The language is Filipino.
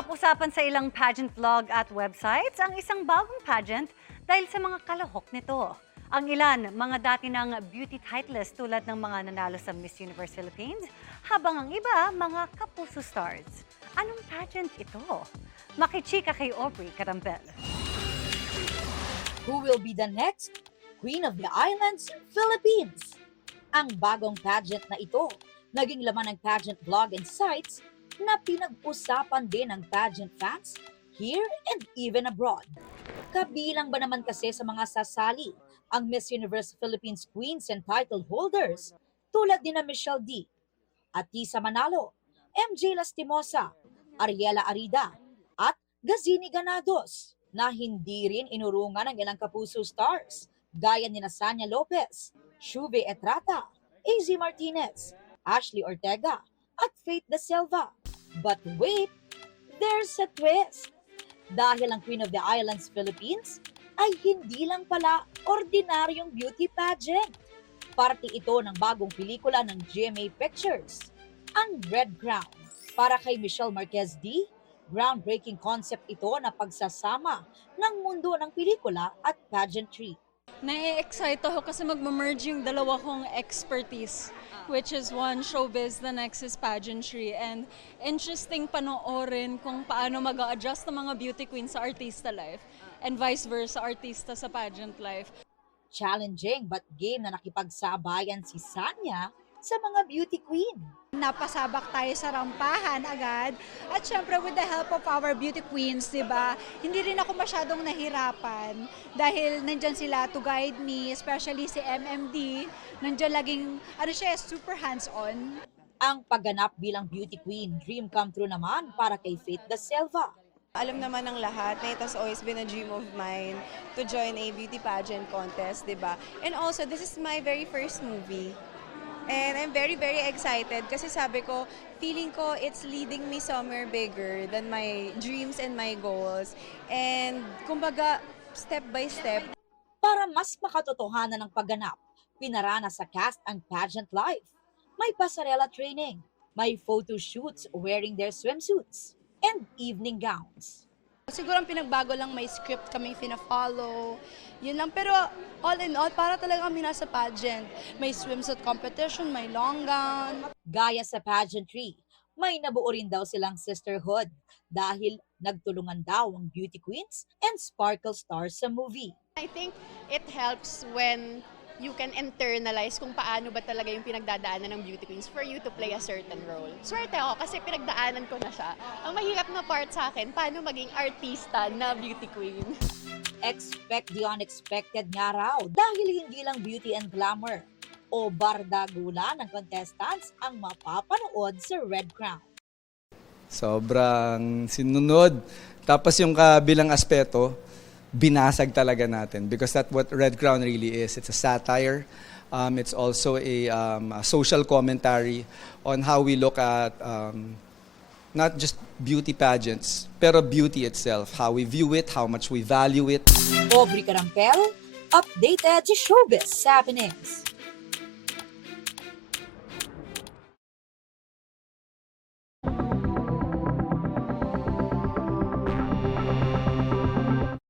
Usap-usapan sa ilang pageant vlog at websites ang isang bagong pageant dahil sa mga kalahok nito. Ang ilan, mga dati ng beauty titleist tulad ng mga nanalo sa Miss Universe Philippines, habang ang iba, mga kapuso stars. Anong pageant ito? Makichika kay Aubrey Carampel. Who will be the next Queen of the Islands, Philippines? Ang bagong pageant na ito, naging laman ng pageant blog and sites na pinag-usapan din ng pageant fans here and even abroad. Kabilang ba naman kasi sa mga sasali ang Miss Universe Philippines Queens and title holders tulad ni na Michelle D, Atisa Manalo, MJ Lastimosa, Ariela Arida at Gazini Ganados na hindi rin inurungan ng ilang kapuso stars gaya ni Sanya Lopez, Shuve Etrata, AZ Martinez, Ashley Ortega at Faith De Silva. But wait, there's a twist. Dahil ang Queen of the Islands Philippines ay hindi lang pala ordinaryong beauty pageant. Parte ito ng bagong pelikula ng GMA Pictures, ang Red Crown. Para kay Michelle Marquez D, groundbreaking concept ito na pagsasama ng mundo ng pelikula at pageantry. Nai-excite ako kasi magmamerge yung dalawa kong expertise, which is one showbiz, the next is pageantry. And interesting panoorin kung paano mag-a-adjust ng mga beauty queens sa artista life and vice versa, artista sa pageant life. Challenging but game na nakipagsabayan si Sanya sa mga beauty queen. Napasabak tayo sa rampahan agad. At syempre with the help of our beauty queens, di ba? Hindi rin ako masyadong nahirapan dahil nandyan sila to guide me, especially si MMD. Nandyan laging, super hands-on. Ang pagganap bilang beauty queen, dream come true naman para kay Faith De Silva. Alam naman ng lahat na it has always been a dream of mine to join a beauty pageant contest, di ba? And also, this is my very first movie. And I'm very, very excited kasi sabi ko, feeling ko it's leading me somewhere bigger than my dreams and my goals. And kumbaga, step by step. Para mas makatotohanan ng pagganap, pinarana sa cast ang pageant life. May pasarela training, may photo shoots wearing their swimsuits, and evening gowns. Siguro ang pinagbago lang may script kami fina-follow. Yun lang. Pero all in all, para talaga kami nasa pageant. May swimsuit competition, may long gown. Gaya sa pageantry, may nabuo rin daw silang sisterhood dahil nagtulungan daw ang beauty queens and sparkle stars sa movie. I think it helps when you can internalize kung paano ba talaga yung pinagdadaanan ng beauty queens for you to play a certain role. Swerte ako kasi pinagdaanan ko na siya. Ang mahirap na part sa akin, paano maging artista na beauty queen. Expect the unexpected nga raw dahil hindi lang beauty and glamour o bardagula ng contestants ang mapapanood sa Red Crown. Sobrang sinunod. Tapos yung kabilang aspeto, binasag talaga natin because that's what Red Crown really is. It's a satire. It's also a social commentary on how we look at not just beauty pageants, pero beauty itself, how we view it, how much we value it. Aubrey Carampel, updated sa showbiz happenings.